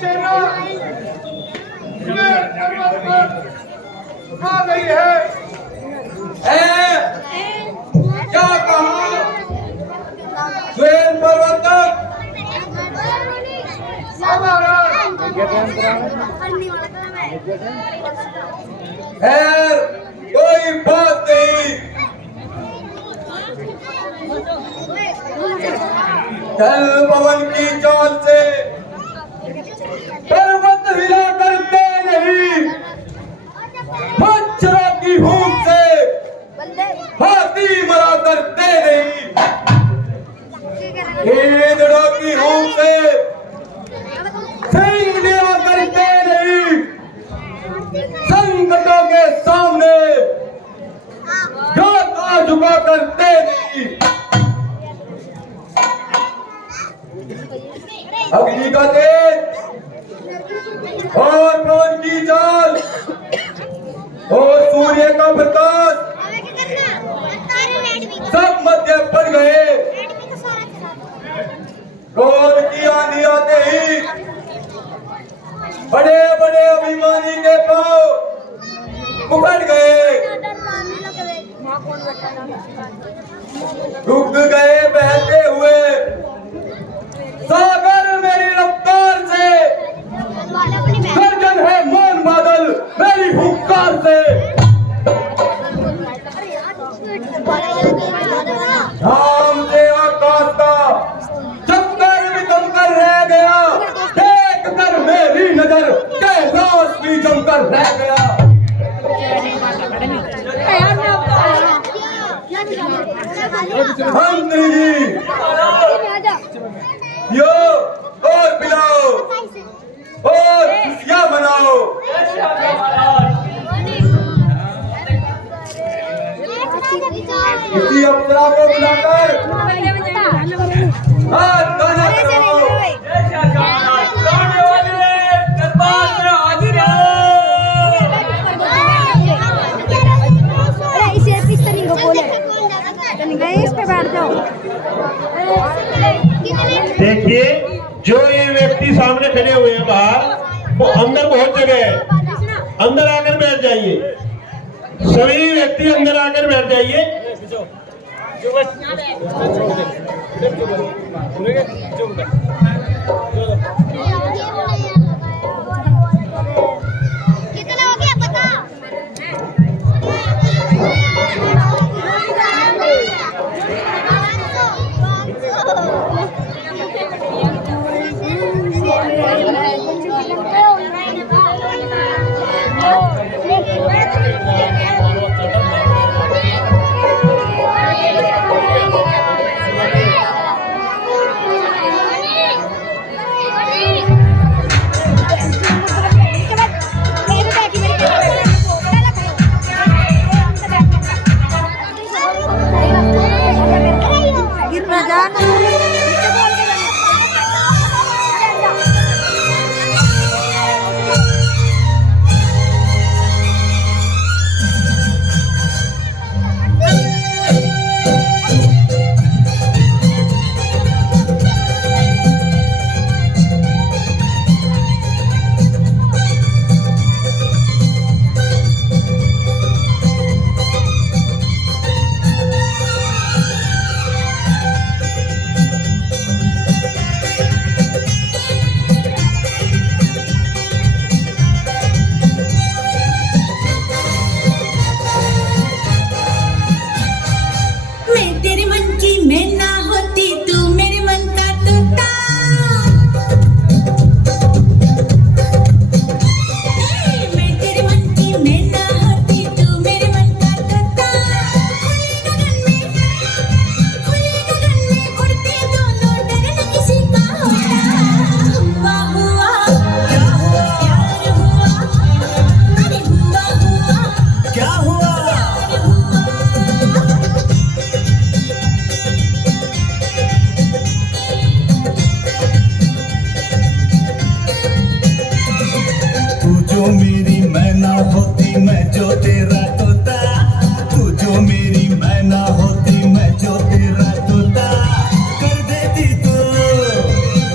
सेना आ गई है। क्या कहा स्वयं पर्वत खैर कोई बात नहीं। कल पवन की चाल से पर्वत हिला करते नहीं, मच्छरों की भूख से हाथी मरा करते नहीं, गीदड़ों की भूख से सिंह लिया करते नहीं, संकटों के सामने घाटा झुका करते नहीं। अग्नि का तेज और पवन की चाल और सूर्य का प्रकाश सब मध्य पड़ गए। क्रोध की आंधी आते ही बड़े बड़े अभिमानी के पांव उखड़ गए, रुक गए बहते हुए सागर मेरी रफ्तार से, गर्जन है मौन बादल मेरी हुंकार से। धाम से आकाश का चक्कर भी कम कर रह गया, देख कर मेरी नजर कैलाश भी जमकर रह गया। मंत्री जी यो और पिलाओ और खुशियां मनाओ। किसी अप्सरा को बुलाकर हाथ गाना कराओ। इस पे बैठ जाओ। देखिए जो ये व्यक्ति सामने खड़े हुए हैं बाहर, वो अंदर बहुत जगह है, अंदर आकर बैठ जाइए। सभी व्यक्ति अंदर आकर बैठ जाइए।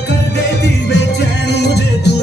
कर देती बेचैन मुझे तू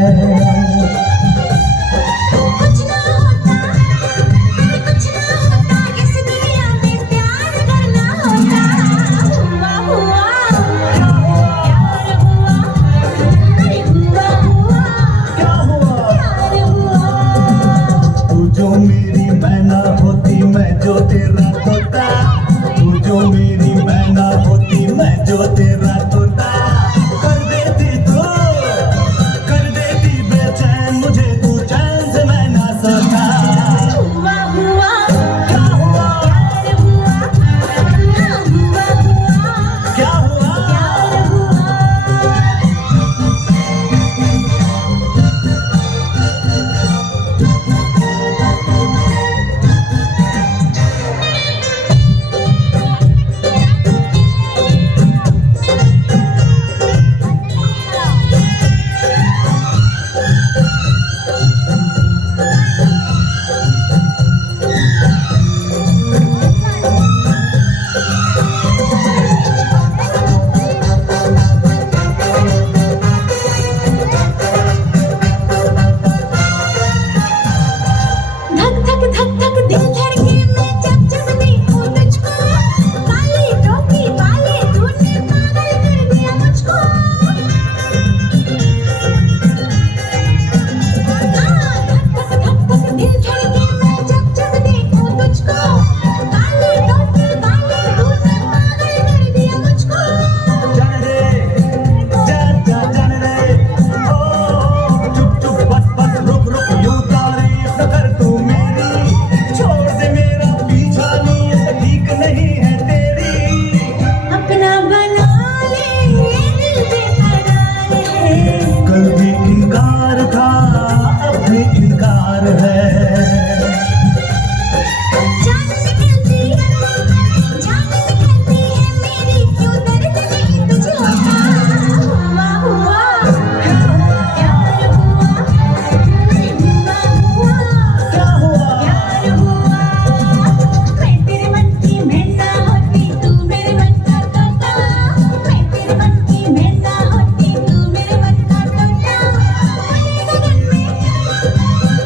कुछ ना होता इस दुनिया में प्यार करना होता। हुआ हुआ प्यार हुआ, अरे हुआ हुआ प्यार हुआ। तू जो मेरी मैना होती मैं जो तेरा तोता, तू जो मेरी मैना होती मैं जो तेरा तोता। कर देती बेचैन मुझे तू चैन से मैं ना सोता। हुआ हुआ क्या हुआ प्यार हुआ, हुआ हुआ क्या हुआ प्यार हुआ। धक धक दिल धड़के मैं जब देखूं तुझको। काली टोपी वाले तूने पागल कर दिया मुझको। धक दिल धड़के मैं जब देखूं तुझको। काली टोपी वाले तूने पागल कर दिया मुझको। जाने दे जाने दे ओ चुप चुप बस रुक यूं तारीफ न कर तू मेरी। छोड़ दे मेरा पीछा नीयत ठीक नहीं है तेरी। अपना बना ले दिल बेकरार है। कल भी इनकार था अब भी इनकार है। जान निकलती है मेरी, क्यों दर्द नहीं तुझे होता। हुआ हुआ प्यार हुआ, अरे हुआ हुआ क्या हुआ प्यार हुआ। मैं तेरे मन की मैना होती तू मेरे मन का तोता। मैं तेरे मन की मैना होती तू मेरे मन का तोता।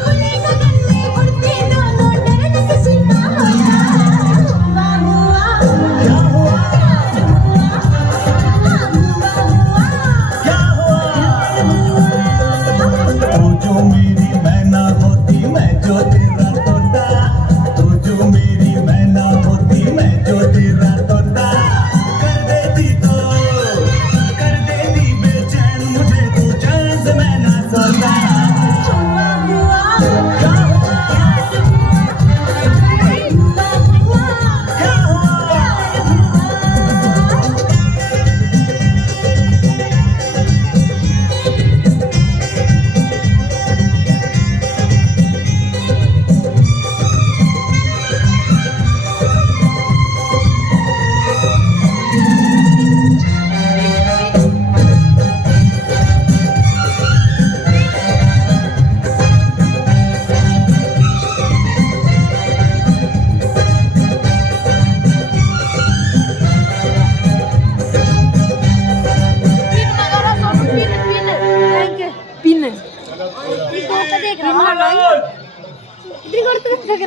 खुले गगन में उड़ते दोनों डरना किसी का होता। हुआ हुआ क्या हुआ क्या हुआ तू जो मेरी मैना होती मैं जो तेरा तोता। तू जो मेरी मैना होती मैं जो तेरा तोता। कर देती बेचैन मुझे तू चैन से मैं ना सोता। हुआ हुआ क्या हुआ हुआ क्या हुआ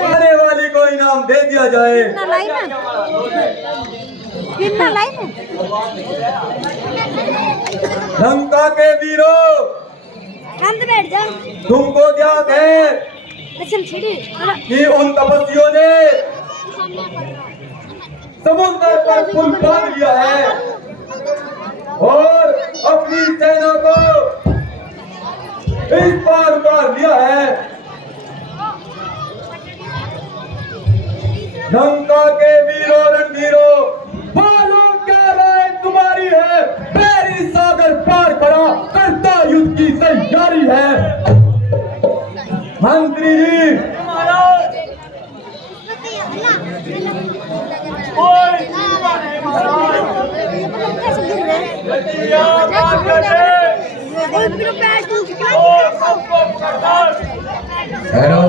आने वाली को इनाम दे दिया जाए। लंका के वीरों, बैठ जा। तुमको ज्ञात है चल छिड़ी कि उन तपस्वियों ने समुद्र पर पुल बांध लिया है और अपनी सेना को इस पार उतार लिया है। लंका के वीरों रणवीरों, बोलो क्या राय तुम्हारी है? बैरी सागर पार करा करता युद्ध की तैयारी है। मंत्री जी, हेलो,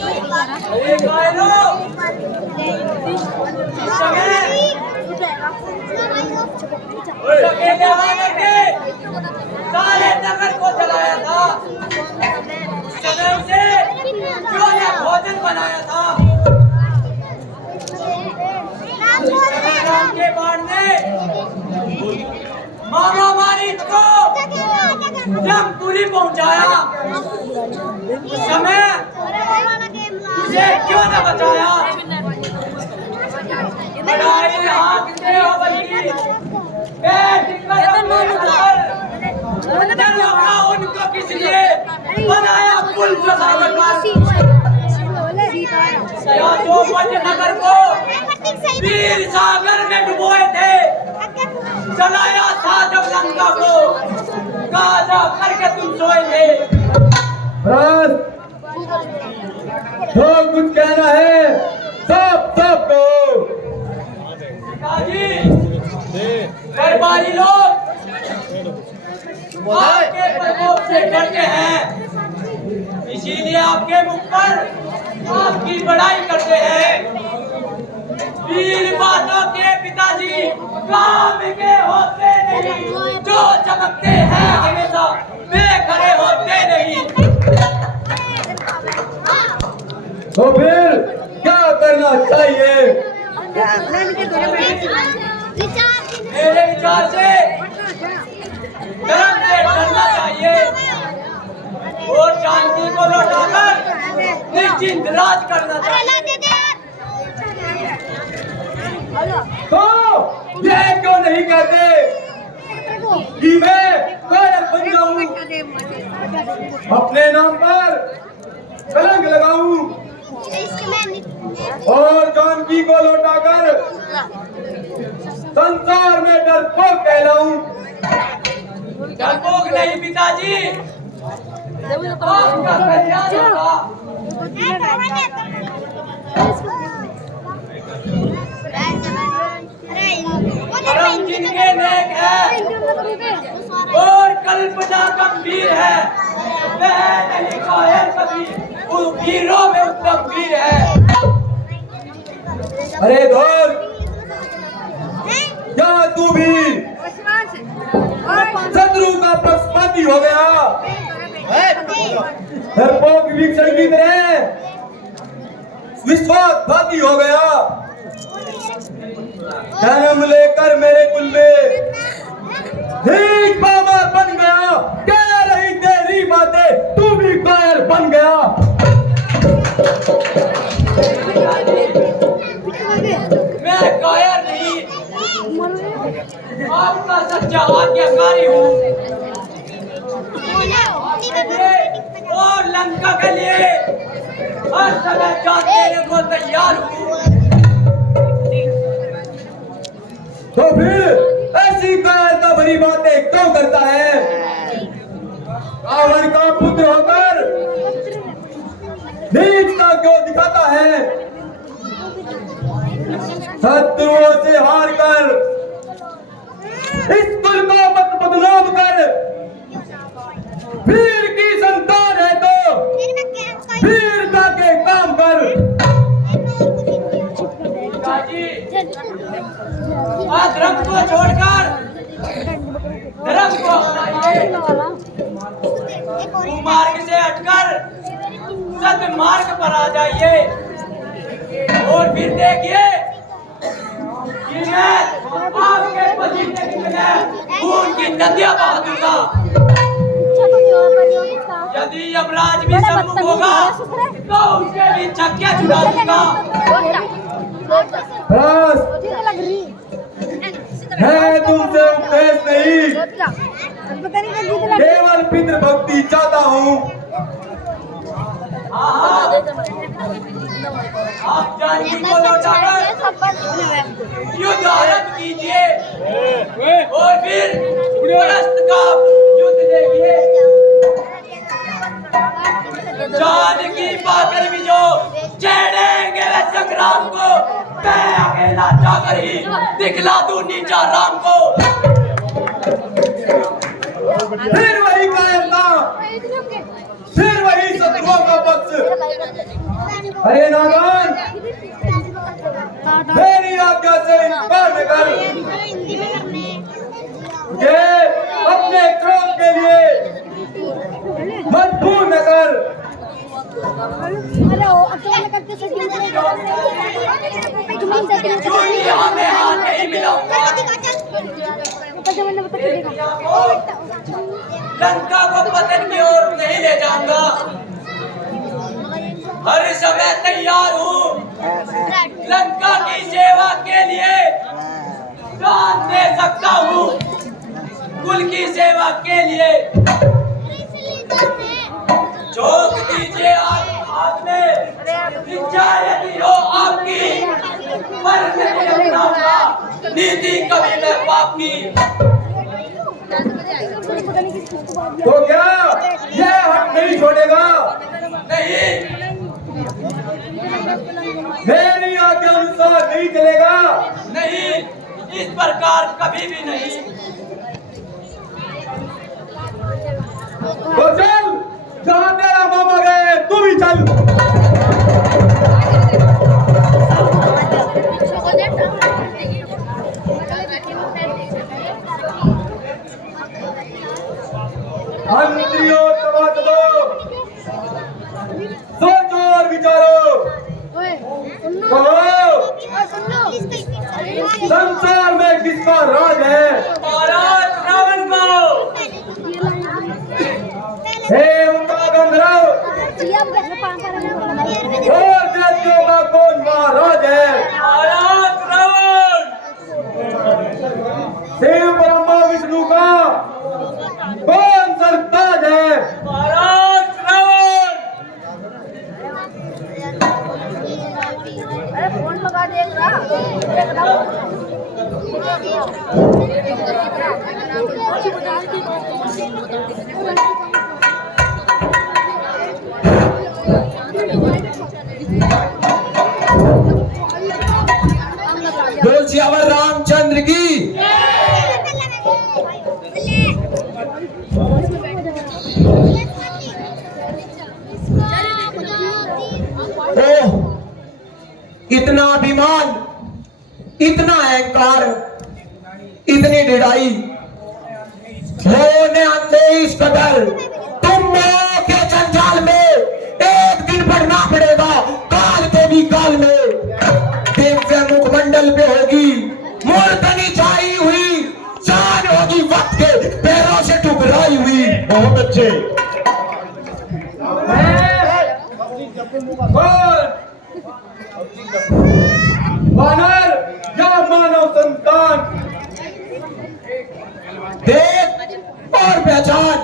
अरे कायरो अकेले आकर के सारे नगर को जलाया था। समय उसे जो ने भोजन बनाया था। राम के बाण ने मामा मारीच को जमपुरी पहुंचाया। उस समय तुझे क्यों न बचाया? लड़ाई हाकते हो बल्कि उनको किस लिए बनाया पुल जो नगर को वीर सागर में डुबोए थे। जलाया था जब लंका को गाजा करके तुम सोए थे। बस जो कुछ कहना है सब सब कहो। दरबारी लोग आपके प्रकोप से डरते हैं, इसीलिए आपके मुख पर आपकी बड़ाई करते हैं। वीर बातों के पिताजी काम के होते नहीं, जो चमकते हैं हमेशा वे खड़े होते नहीं। तो फिर क्या करना चाहिए? मेरे विचार से धर्म से डरना चाहिए और शांति को लौटाकर निश्चिंत राज करना चाहिए। तो ये क्यों नहीं कहते कि मैं कायर बन जाऊं, अपने नाम पर कलंक लगाऊं और जानकी को लौटाकर संसार में डरपोक कहलाऊं? डरपोक नहीं पिताजी, आपका कल्याण होगा। धर्म जिनके नेक है और कल्पना गंभीर है, वह नहीं कायर कभी उन वीरों में उत्तम वीर है। अरे दोस्त, क्या तू भी शत्रु का पक्षपाती हो गया? डरपोक वीक्षण की तरह विश्वासघाती हो गया? जन्म लेकर मेरे कुल में ठीक बाबर बन गया। कह रही तेरी बातें, तू भी कायर बन गया। मैं कायर नहीं, आपका सच्चा आज्ञाकारी हूँ और लंका के लिए हर समय जान देने को तैयार हूँ। तो फिर ऐसी कायरता भरी बातें क्यों करता है? रावण का पुत्र होकर नीचता क्यों दिखाता है? शत्रुओं से हार कर इस कुल को मत बदनाम कर। वीर की संतान है तो वीरता के काम कर। धर्म को छोड़कर धर्म को अपनाइए, कुमार्ग से हटकर सद्मार्ग पर आ जाइए और फिर देखिए कि मैं आपके पसीने की जगह खून की नदियां बहा दूंगा। यदि यमराज भी सम्मुख होगा तो उसके भी चक्के छुड़ा दूंगा। बस है तुमसे उपदेश नहीं, केवल पितृ भक्ति चाहता हूँ। आप जानकी को लौटाकर युद्ध आरंभ कीजिए और फिर परस्त का युद्ध देखिए। जानकी पाकर भी जो छेड़ेंगे वे संग्राम को, मैं अकेला जाकर ही दिखला दूं नीचा राम को। फिर वही कायरता, फिर वही शत्रुओं का पक्ष। अरे नादान, मेरी आज्ञा से इनकार न कर। मुझे अपने क्रोध के लिए मजबूर न कर। दुनिया में हाथ नहीं मिलाऊंगा। लंका को पतन की ओर नहीं ले जाऊंगा। हर समय तैयार हूँ लंका की सेवा के लिए, जान दे सकता हूँ कुल की सेवा के लिए। झोंक दीजिए आग में, इच्छा यदि हो आपकी, पर नहीं अपनाऊंगा नीति कभी मैं पाप की। तो क्या ये हट नहीं छोड़ेगा? नहीं, मेरी आज्ञा अनुसार नहीं चलेगा। नहीं, इस प्रकार कभी भी नहीं। तो चल, जहाँ तेरा मामा गए तू भी चल। मंत्रियों, सभासदों, सोचो और विचारो। कहो, संसार में किसका राज है? महाराज रावण को। हे उनका गंधर्व, और देवताओं का कौन महाराज है? महाराज रावण। शिव ब्रह्मा विष्णु का कौन सरताज है? महाराज रावण। फोन लगा देगा। बोल सियावर रामचंद्र की। ओह, इतना अभिमान, इतना अहंकार, इतनी ढिढ़ाई होने अंधे इस कदर। तुम मोह के जंजाल में एक दिन पढ़ना पड़ेगा, काल के भी काल में। दिव्य मुखमंडल पे होगी मूर्धनी छाई हुई, जान होगी वक्त के पैरों से टुकराई हुई। बहुत अच्छे। वानर या मानव संतान, देख और पहचान।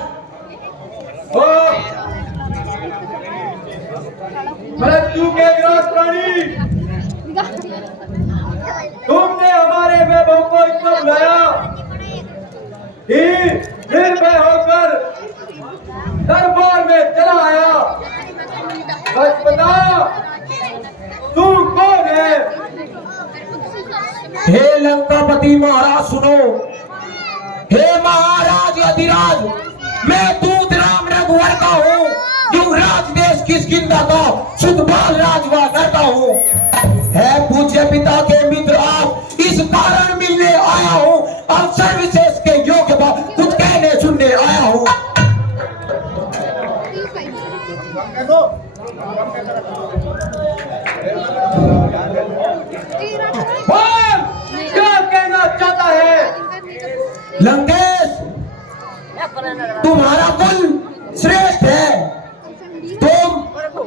मृत्यु के विराट प्राणी, तुमने हमारे वैभव को इतना बुलाया कि निर्भय होकर दरबार में चला आया। सच बता, तू कौन है? हे लंकापति महाराज सुनो। हे महाराज अधिराज, मैं दूत राम रघुवर का हूँ, युवराज देश किष्किंधा का सुधपाल राजवानर का हूँ। है पूज्य पिता के मित्र आप, इस कारण मिलने आया हूँ। अवसर विशेष के योग्य बात कुछ कहने सुनने आया हूँ। बोल, क्या कहना चाहता है? लंकेश, तुम्हारा कुल श्रेष्ठ है। तुम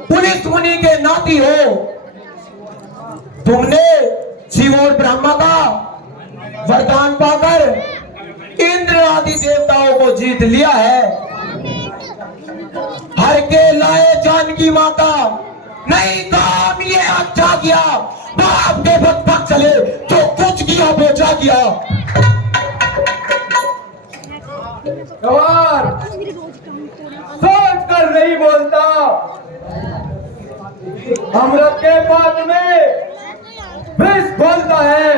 पुलिस मुनि के नाती हो। तुमने शिव और ब्रह्मा का वरदान पाकर इंद्र आदि देवताओं को जीत लिया है। हर के लाए जानकी माता, नहीं काम ये अच्छा किया, बाप के भक्त भक्त चले, जो कुछ किया बेचा किया। गवार, सोच कर नहीं बोलता। अमृत के पात्र में विष बोलता है।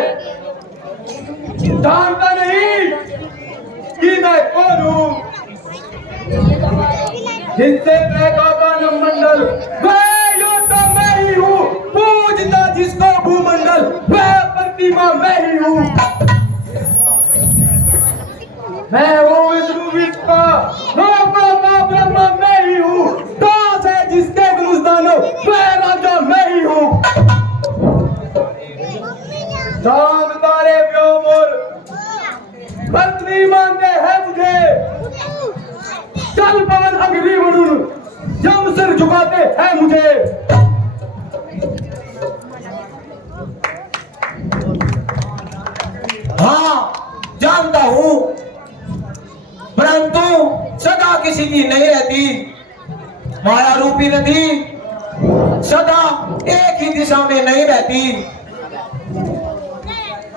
जानता नहीं कि मैं कौन हूँ? जिससे महका का नमंडल, मैं तो मैं ही हूँ। चल वह प्रतिमा मैं ही हूँ। मैं हूँ विष्णु विश्व का ब्रह्मा मैं ही हूँ। दास है जिसके धनुषदानों वह राजा मैं ही हूँ। चांद तारे व्योम और पत्नी मांगते हैं मुझे। चल पवन अग्नि वरुण जम सिर झुकाते हैं मुझे। हाँ जानता हूँ, परंतु सदा किसी की नहीं रहती। माया रूपी नदी सदा एक ही दिशा में नहीं रहती।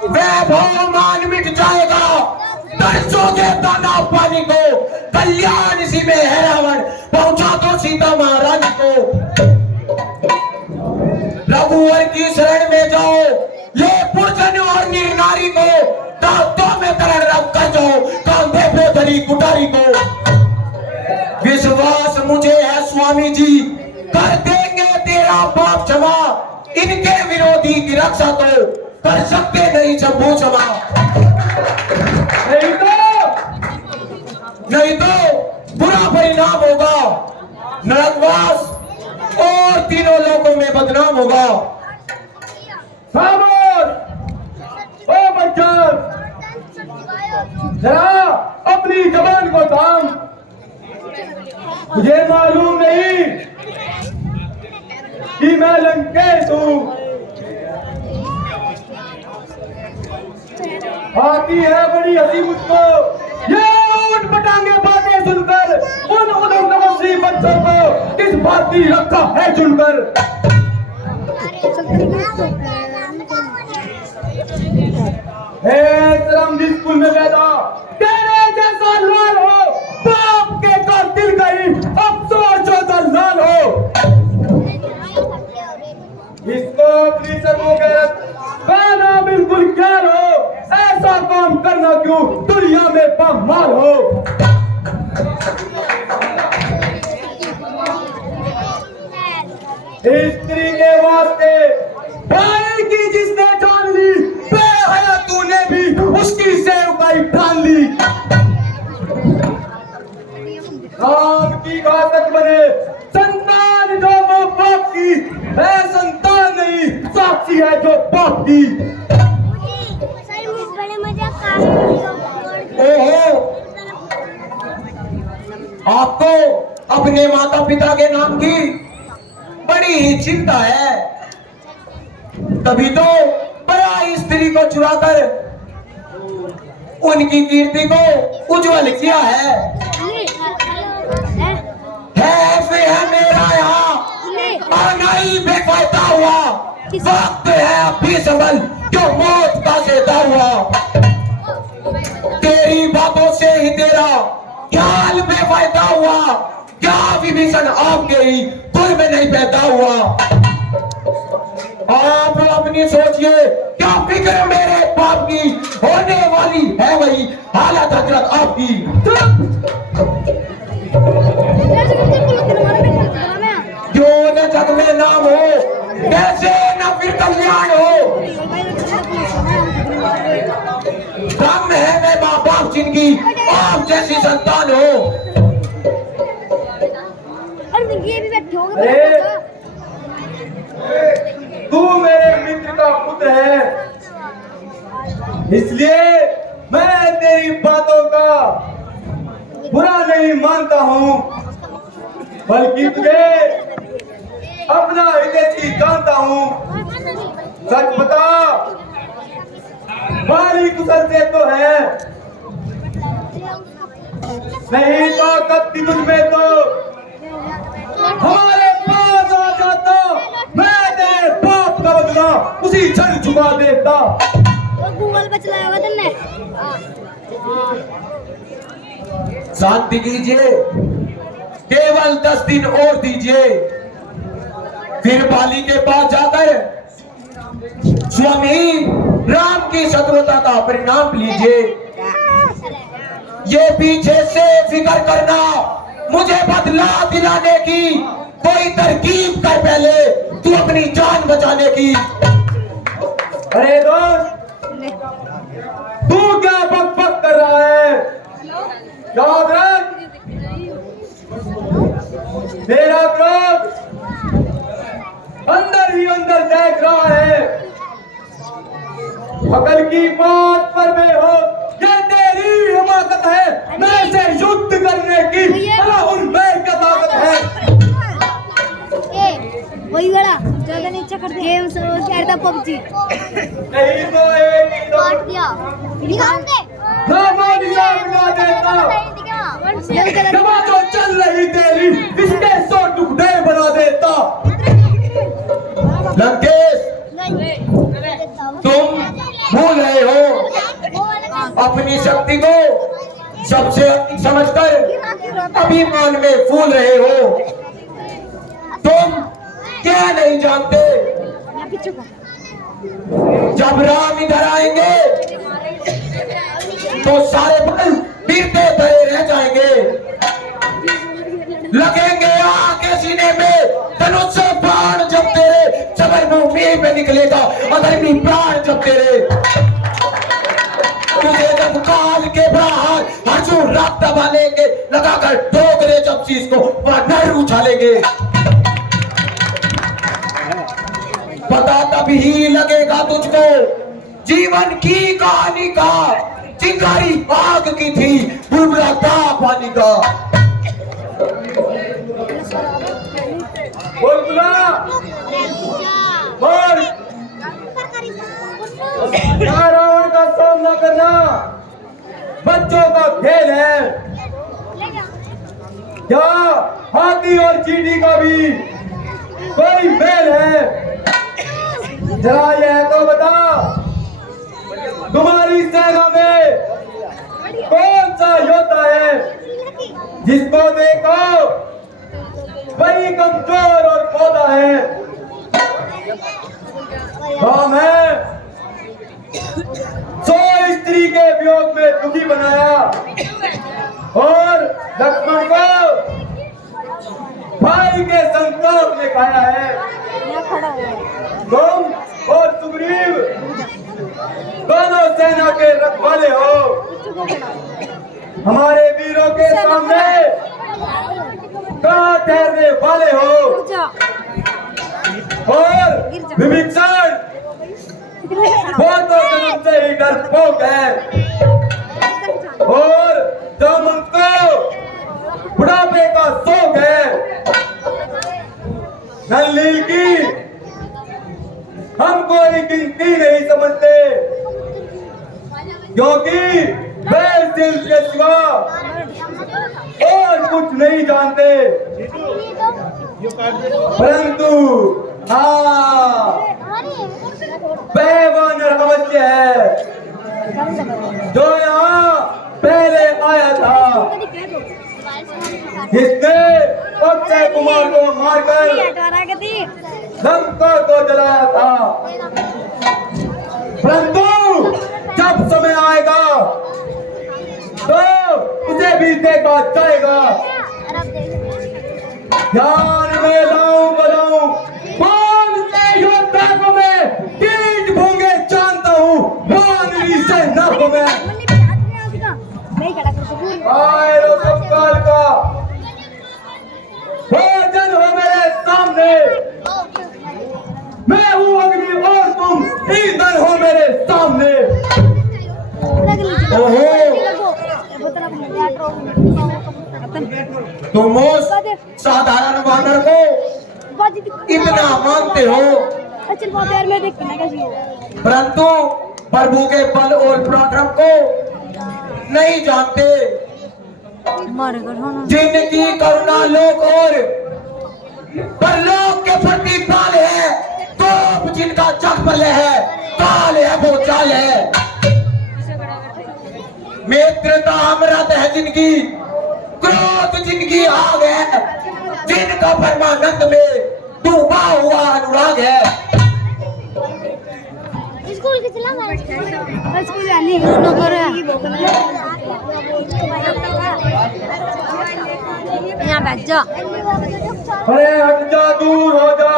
वैभव मान मिट जाएगा, तरसोगे दाना पानी को। कल्याण इसी में है रावण, पहुंचा दो सीता महारानी को। रघुवर की शरण में जाओ, ये पुरजन और निर्नारी को। दांतों में दरण रख कर जाओ, कांधे पे धरी कुटारी को। विश्वास मुझे है स्वामी जी, कर देंगे तेरा पाप क्षमा। इनके विरोधी की रक्षा तो कर सकते नहीं शंभू क्षमा। नहीं तो बुरा परिणाम होगा, नरकवास और तीनों लोगों में बदनाम होगा। खामोश ओ बच्चन, जरा अपनी जबान को थाम। मुझे मालूम नहीं कि मैं लंकेश हूँ। आती है बड़ी हंसी मुझको ये ऊट पटांगे बातें सुनकर। उन उधम तपस्वी बच्चों को किस भांति रखा है चुनकर। हे श्रम जिस स्कूल में पैदा तेरे जैसा लाल हो, बाप के कातिल का ही अफसोस जो दलाल हो। इसको अपनी सर्वोगैरत कहना बिल्कुल क्या हो। ऐसा काम करना क्यों दुनिया में पामाल हो। स्त्री के वास्ते भाई की जिसने जान ली, बेहया तूने भी उसकी सेवकाई ठान ली। राम की घातक बने संतान जो वो बाप की है, संतान नहीं साक्षी है जो बाप की। ओहो, आपको अपने माता पिता के नाम की बड़ी ही चिंता है, तभी तो पराई स्त्री को चुराकर उनकी कीर्ति को उज्जवल किया है। है मेरा यहाँ आना ही बेफायदा हुआ। वक्त है अभी संभल क्यों मौत का सेदा हुआ। तेरी बातों से ही तेरा ख्याल बेफायदा हुआ। क्या विभीषण आपके ही कुल में नहीं पैदा हुआ। आप अपनी सोचिए, क्या फिक्र मेरे बाप की, होने वाली है वही हालत हजरत आपकी। जो न जग में नाम हो, कैसे न फिर कल्याण हो। कम है मैं माँ बाप जिनकी आप जैसी संतान हो। अरे तू मेरे मित्र का पुत्र है, इसलिए मैं तेरी बातों का बुरा नहीं मानता हूँ, बल्कि तुझे अपना हितैषी जानता हूँ। सच बता, बाली कुशल से तो है, नहीं तो कत्ती तुझमें तो हमारे पास आ जाता। मैं तेरे बाप का बदला उसी क्षण चुका देता। गूगल पे चलाया हुआ तुमने। शांति कीजिए, केवल 10 दिन और दीजिए, फिर बाली के पास जाकर स्वामी राम की शत्रुता का परिणाम लीजिए। ये पीछे से फिक्र करना, मुझे बदला दिलाने की कोई तरकीब कर पहले तू अपनी जान बचाने की। अरे दोस्त, तू क्या बक बक कर रहा है? याद रख, तेरा क्रोध अंदर ही अंदर देख रहा है। अकल की बात पर बेहो, ये तेरी हिमाकत है। मैं से युद्ध करने की भला उनमें क्या ताकत है? वही वाला ज्यादा नीचे कर दे। गेम से वो कह रहा था पबजी नहीं तो एक ही तो काट दिया निकाल दे ना मानिया बना देता। जमा जो चल रही तेरी इसके 100 टुकड़े बना देता। लंकेश, तुम भूल रहे हो अपनी शक्ति को सबसे अधिक समझकर अभिमान में फूल रहे हो। तुम क्या नहीं जानते, जब राम इधर आएंगे तो सारे बल गिरते धरे रह जाएंगे। लगेंगे आके सीने में धनुष से बाण जब तेरे चबर भूमि पे निकलेगा अधर्मी प्राण जब तेरे। तुझे जब काल के प्रहार हर्षों रात दबा लेंगे, लगाकर ठोकरे जब शीश को वह नर उछालेंगे। पता तभी लगेगा तुझको जीवन की कहानी का, चिंगारी आग की थी बुलबुला था पानी का। बुलबुला बोल, रावण का सामना करना बच्चों का खेल है। क्या हाथी और चींटी का भी कोई मेल है? जरा यह तो बता, तुम्हारी सेना में कौन सा योद्धा है जिसको देखो वही कमजोर और पौधा है? काम है 100 स्त्री के वियोग में दुखी बनाया और लक्ष्मण को भाई के संतोष में खाया है। तुम और सुग्रीव दोनों सेना के रखवाले हो। हमारे वीरों के सामने कहाँ ठहरने वाले हो? और विभीषण वो तो जन्म से ही डरपोक है और दामन को बुढ़ापे का शौक है। नल्लील की हम कोई गिनती नहीं समझते, क्योंकि वे दिल के सिवा और कुछ नहीं जानते। परंतु हाँ, वह वानर अवश्य है जो यहाँ पहले आया था, जिसने अक्षय कुमार को मारकर लंका को जलाया था। परंतु जब समय आएगा तो उसे भी देखा जाएगा। ध्यान में लाऊं बलाऊं कौन से योद्धा को मैं कीट भूंगे जानता हूँ, वानरी सेना को मैं। आए रो सब काल का भोजन हो मेरे सामने, मैं हूँ अग्नि और तुम ईंधन हो मेरे सामने। ओहो, तुम उस साधारण वानर को इतना मानते हो, परंतु प्रभु के बल और पराक्रम को नहीं जानते। जिनकी करुणा लोक और परलोक के प्रति पाल है, तो जिनका चक्र है, काल है, वो चाल है। मित्रता अमृत है जिनकी, क्रोध जिनकी आग है, जिनका परमानंद में डूबा हुआ अनुराग है। स्कूल के चला स्कूल जाने नो करो यहाँ बैठ जा। अरे हट जा, दूर हो जा।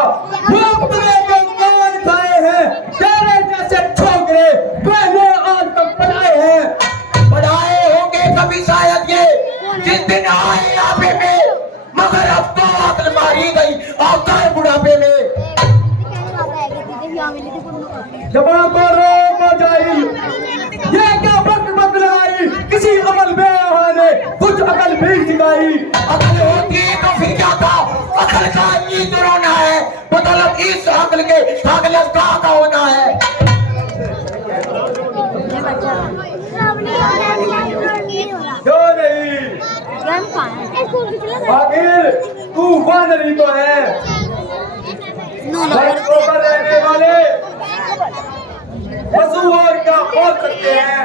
भूख ने कंगाल खाए हैं, तेरे जैसे जबान को रोक हो जाई, ये क्या बक बक लगाई, किसी अमल में ने कुछ अकल भी सिखाई। अकल होती तो फिर क्या था, अकल का ही तो रोना है, बदौलत इस अकल के अकल का होना है। क्यों नहीं, आखिर तू वानरी तो है, घर पर रहने वाले पशु और क्या बोल सकते हैं।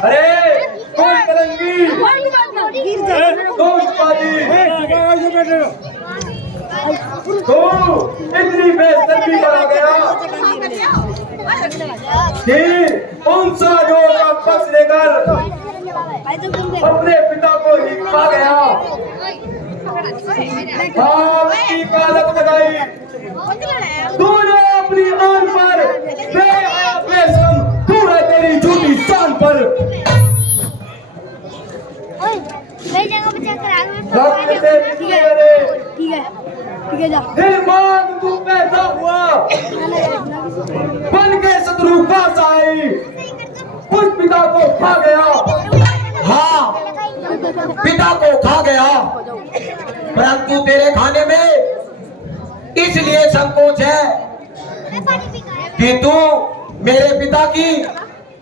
अरे कोई कलंगी तो इतनी बेशर्मी पर आ गया कि उन साधुओं का पक्ष लेकर अपने पिता को ही पा गया। आपकी कालत लगाई, तूने अपनी आन पर बेशरम, तू है तेरी झूठी शान पर। दिल मान तू पैदा हुआ, बन के शत्रु पास आई, उस पिता को खा गया। हाँ, पिता को खा गया, परंतु तेरे खाने में इसलिए संकोच है कि तू मेरे पिता की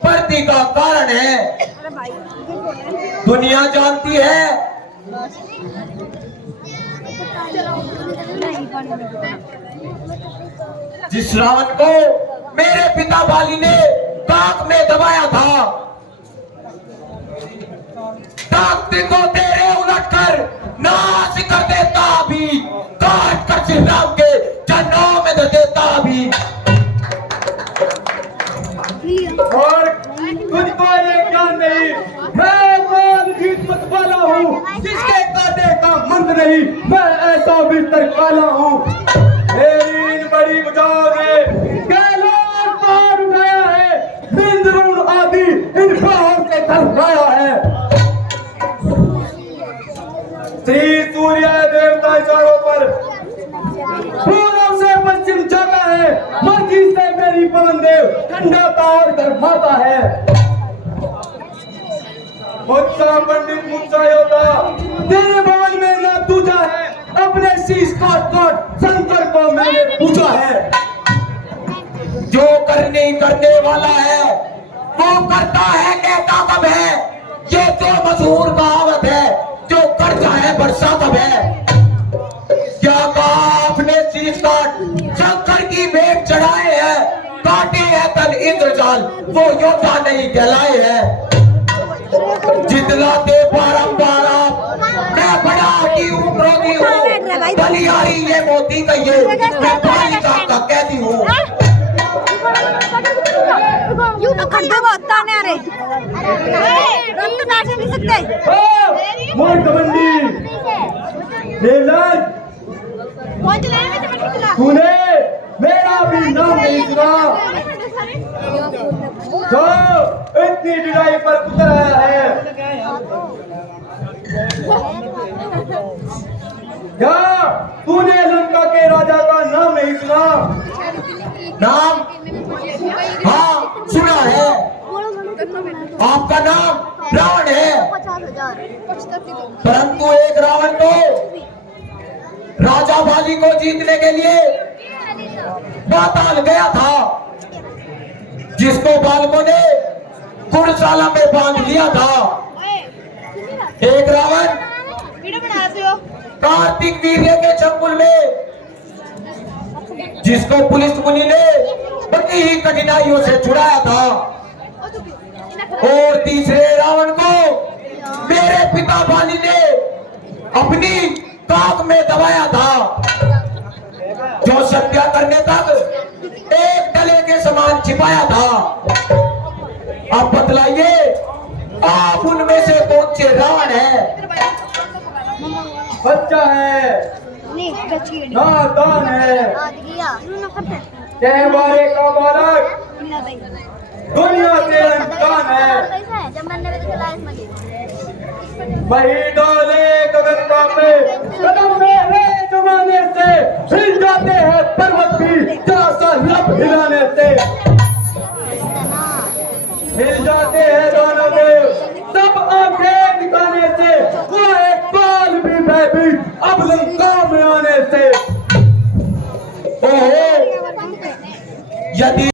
प्रति का कारण है। दुनिया जानती है जिस रावण को मेरे पिता बाली ने ताक में दबाया था, ताक को तेरे उलट कर नाश कर देता भी, काट कर श्री राम के चरणों में दे देता भी। और तुझको ये ज्ञान नहीं, मैं मान जीत मत वाला हूँ, जिसके काटे का मंद नहीं, मैं ऐसा बिस्तर काला हूँ। मेरी इन बड़ी बुझाओं ने कैलाश पार उठाया है, इंद्रुण आदि इन बाहों से थरथराया है। श्री सूर्य देवता चारों पर पूर्व से पश्चिम जाता है, मर्जी से मेरी पवन देव ठंडाता और गर्माता है। मुझसा पंडित मुझसा योद्धा, तेरे भवन में ना दूजा है, अपने शीश काट काट शंकर को मैंने पूछा है। जो करने वाला है वो करता है, कहता कब है, ये तो मशहूर कहावत है, जो करता है बरसा कब है। क्या कहा आपने, शीश काट शंकर की भेंट चढ़ाए है, काटे है तन इंद्रजाल, वो योद्धा नहीं कहलाए है। जितलाते बारंबार आप, मैं बड़ा की उम्रोगी हूँ, बलियारी ये मोती कहिए, मैं बालिका का कहती हूँ। तूने मेरा भी नाम नहीं सुना, जो इतनी डिराई पर उतर आया है। क्या तूने लंका के राजा का नाम नहीं सुना? नाम हाँ सुना है, आपका नाम रावण है, परंतु एक रावण को राजा बाली को जीतने के लिए पाताल गया था, जिसको बालकों ने कुड़शाला में बांध लिया था। एक रावण कार्तिक वीर्य के चंगुल में, जिसको पुलिस मुनि ने बड़ी ही कठिनाइयों से छुड़ाया था। और तीसरे रावण को मेरे पिता बाली ने अपनी ताक में दबाया था, जो सत्या करने तक एक डले के समान छिपाया था। अब बतलाइए, आप उनमें से कौन से रावण है? बच्चा है, नादान है, त्योहारे का बालक, दुनिया से अनजान है। वही डाले गगन का पे, कदम मेरे जमाने से हिल जाते हैं पर्वत भी, जरा सा लब हिलाने से। ओहो, यदि